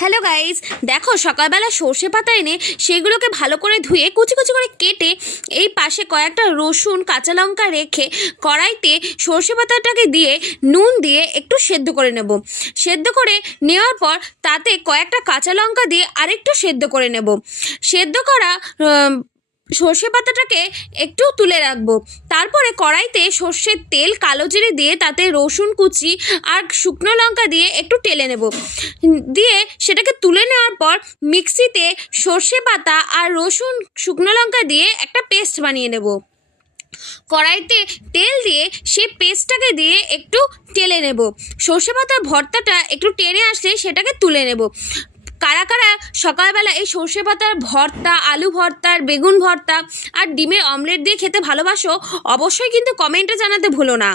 Hello guys, দেখো সকালবেলা সর্ষে পাতা এনে সেগুলোকে ভালো করে ধুয়ে কুচি কুচি করে কেটে এই পাশে কয়েকটা রসুন কাঁচা লঙ্কা রেখে কড়াইতে সর্ষে পাতাটাকে দিয়ে নুন দিয়ে একটু সেদ্ধ করে নেব। সেদ্ধ করে নেওয়ার পর তাতে কয়েকটা কাঁচা লঙ্কা দিয়ে আরেকটু সেদ্ধ করে নেব। সেদ্ধ করা সর্ষে পাতাটাকে একটু তুলে রাখবো। তারপরে কড়াইতে সর্ষের তেল কালো জিরে দিয়ে তাতে রসুন কুচি আর শুকনো লঙ্কা দিয়ে একটু টেলে নেব। দিয়ে সেটাকে তুলে নেওয়ার পর মিক্সিতে সর্ষে পাতা আর রসুন শুকনো লঙ্কা দিয়ে একটা পেস্ট বানিয়ে নেব। কড়াইতে তেল দিয়ে সেই পেস্টটাকে দিয়ে একটু টেলে নেব। সর্ষে পাতার ভর্তাটা একটু টেনে আসলে সেটাকে তুলে নেব। কারা কারা সকালবেলা এই সর্ষে পাতার ভর্তা, আলু ভর্তার বেগুন ভর্তা আর ডিমের অমলেট দিয়ে খেতে ভালোবাসো, অবশ্যই কিন্তু কমেন্টে জানাতে ভুলো না।